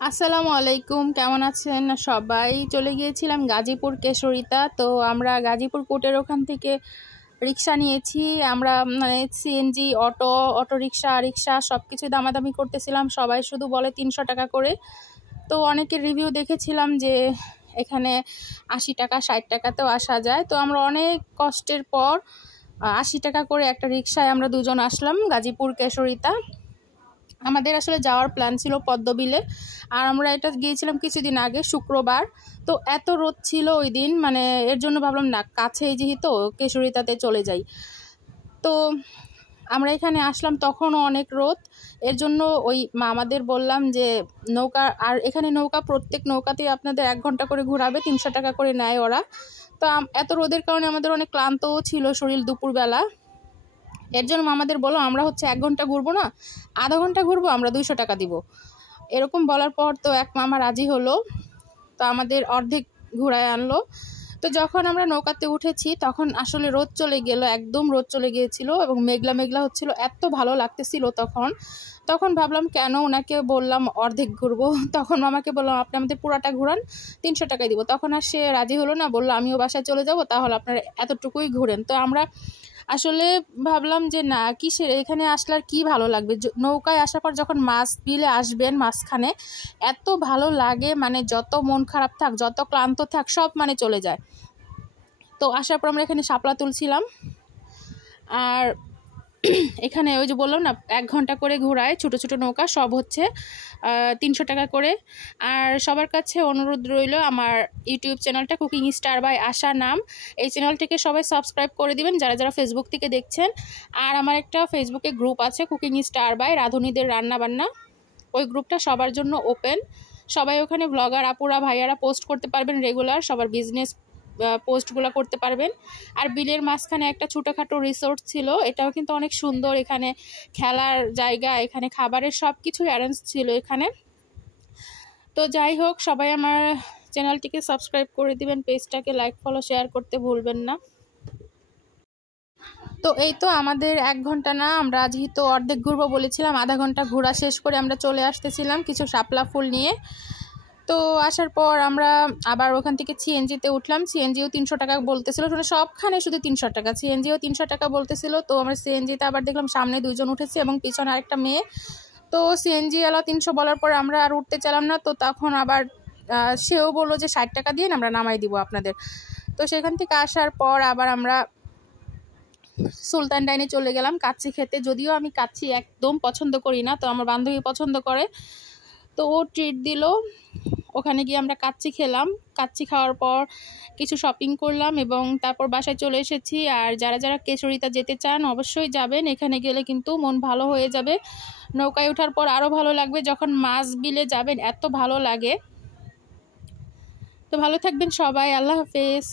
আসসালামু আলাইকুম, কেমন আছেন সবাই? চলে গিয়েছিলাম গাজীপুর কেশরিতা। তো আমরা গাজীপুর কোর্টের ওখান থেকে রিক্সা নিয়েছি। আমরা মানে সিএনজি, অটো রিক্সা সব কিছু দামাদামি করতেছিলাম। সবাই শুধু বলে 300 টাকা করে। তো অনেকের রিভিউ দেখেছিলাম যে এখানে 80 টাকা 60 টাকাতেও আসা যায়। তো আমরা অনেক কষ্টের পর 80 টাকা করে একটা রিক্সায় আমরা দুজন আসলাম গাজীপুর কেশরিতা। আমাদের আসলে যাওয়ার প্ল্যান ছিল পদ্মবিলে, আর আমরা এটা গিয়েছিলাম কিছুদিন আগে শুক্রবার। তো এত রোদ ছিল ওই দিন, মানে এর জন্য ভাবলাম না, কাছেই যেহেতু কেশরিতাতে চলে যাই। তো আমরা এখানে আসলাম, তখনও অনেক রোদ। এর জন্য ওই আমাদের বললাম যে নৌকা, আর এখানে নৌকা প্রত্যেক নৌকাতেই আপনাদের 1 ঘন্টা করে ঘোরাবে, 300 টাকা করে নেয় ওরা। তো এত রোদের কারণে আমাদের অনেক ক্লান্তও ছিল শরীর দুপুরবেলা। এর জন্য আমাদের বলো আমরা হচ্ছে 1 ঘন্টা ঘুরবো না, আধা ঘন্টা ঘুরবো, আমরা 200 টাকা দিব। এরকম বলার পর তো এক মামা রাজি হলো। তো আমাদের অর্ধেক ঘুরায় আনলো। তো যখন আমরা নৌকাতে উঠেছি তখন আসলে রোদ চলে গেল, একদম রোদ চলে গিয়েছিল এবং মেঘলা মেঘলা হচ্ছিল, এত ভালো লাগতেছিল। তখন ভাবলাম কেন ওনাকে বললাম অর্ধেক ঘুরবো। তখন মামাকে বললাম আপনি আমাদের পুরাটা ঘুরান, 300 টাকায় দিব। তখন আর সে রাজি হলো না, বললো আমিও বাসায় চলে যাব, তাহলে আপনার এতটুকুই ঘুরেন। তো আমরা আসলে ভাবলাম যে না, কিসের এখানে আসলে আর কি ভালো লাগবে। নৌকায় আসার পর যখন মাছ বিলে আসবেন মাঝখানে, এত ভালো লাগে, মানে যত মন খারাপ থাক, যত ক্লান্ত থাক, সব মানে চলে যায়। তো আসার পর আমরা এখানে শাপলা তুলছিলাম। আর এখানে ওই যে বললাম না, 1 ঘন্টা করে ঘোরায়, ছোটো ছোটো নৌকা, সব হচ্ছে 300 টাকা করে। আর সবার কাছে অনুরোধ রইল, আমার ইউটিউব চ্যানেলটা কুকিং স্টার বাই আশা নাম, এই চ্যানেলটিকে সবাই সাবস্ক্রাইব করে দিবেন যারা যারা ফেসবুক থেকে দেখছেন। আর আমার একটা ফেসবুকে গ্রুপ আছে কুকিং স্টার বাই রাঁধুনিদের রান্নাবান্না, ওই গ্রুপটা সবার জন্য ওপেন। সবাই ওখানে ব্লগার আপুরা ভাইয়ারা পোস্ট করতে পারবেন, রেগুলার সবার বিজনেস পোস্টগুলো করতে পারবেন। আর বিলের মাঝখানে একটা ছোটোখাটো রিসোর্ট ছিল, এটাও কিন্তু অনেক সুন্দর। এখানে খেলার জায়গা, এখানে খাবারের সব কিছু অ্যারেঞ্জ ছিল এখানে। তো যাই হোক, সবাই আমার চ্যানেলটিকে সাবস্ক্রাইব করে দিবেন, পেজটাকে লাইক ফলো শেয়ার করতে ভুলবেন না। তো এই তো আমাদের 1 ঘন্টা না, আমরা যেহেতু অর্ধেক ঘুরবো বলেছিলাম, আধা ঘন্টা ঘোরা শেষ করে আমরা চলে আসতেছিলাম কিছু শাপলা ফুল নিয়ে। তো আসার পর আমরা আবার ওখান থেকে সিএনজিতে উঠলাম। সিএনজিও 300 টাকা বলতেছিল, সবখানে শুধু 300 টাকা, সিএনজিও 300 টাকা বলতেছিল। তো আমরা সিএনজিতে আবার দেখলাম সামনে 2 জন উঠেছে এবং পিছনে আরেকটা মেয়ে। তো সিএনজি এলা 300 বলার পর আমরা আর উঠতে চাইলাম না। তো তখন আবার সেও বললো যে 60 টাকা দিয়ে আমরা নামাই দিব আপনাদের। তো সেখান থেকে আসার পর আবার আমরা সুলতান ডাইনে চলে গেলাম কাচ্চি খেতে। যদিও আমি কাচ্চি একদম পছন্দ করি না, তো আমার বান্ধবী পছন্দ করে, তো ও ট্রিট দিল। ওখানে গিয়ে আমরা কাচ্চি খেলাম। কাচ্চি খাওয়ার পর কিছু শপিং করলাম এবং তারপর বাসায় চলে এসেছি। আর যারা যারা কেশরিতা যেতে চান অবশ্যই যাবেন, এখানে গেলে কিন্তু মন ভালো হয়ে যাবে। নৌকায় ওঠার পর আরও ভালো লাগবে, যখন মাছ বিলে যাবেন এত ভালো লাগে। তো ভালো থাকবেন সবাই, আল্লাহ হাফেজ।